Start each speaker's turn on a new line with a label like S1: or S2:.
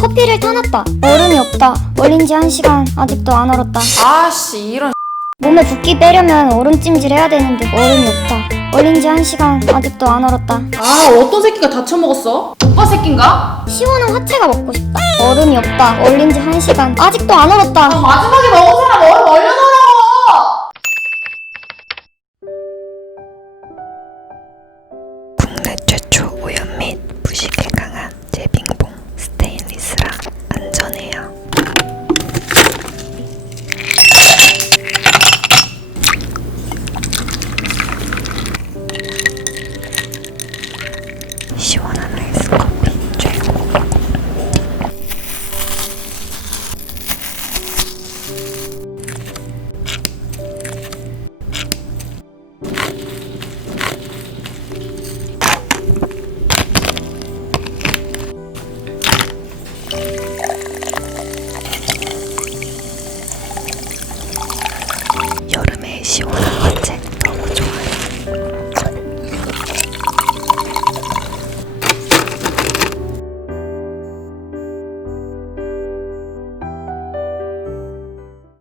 S1: 커피를 타놨다. 얼음이 없다. 얼린 지 한 시간 아직도 안 얼었다.
S2: 아씨 이런
S1: 몸에 붓기 빼려면 얼음 찜질 해야 되는데 얼음이 없다. 얼린 지 한 시간 아직도 안 얼었다.
S2: 아 어떤 새끼가 다쳐 먹었어? 오빠 새끼인가?
S1: 시원한 화채가 먹고 싶다. 얼음이 없다. 얼린 지 한 시간 아직도 안
S2: 아,
S1: 얼었다.
S2: 마지막에 먹은 사
S3: 시원한 아이스 커피 최고. 여름에 시원한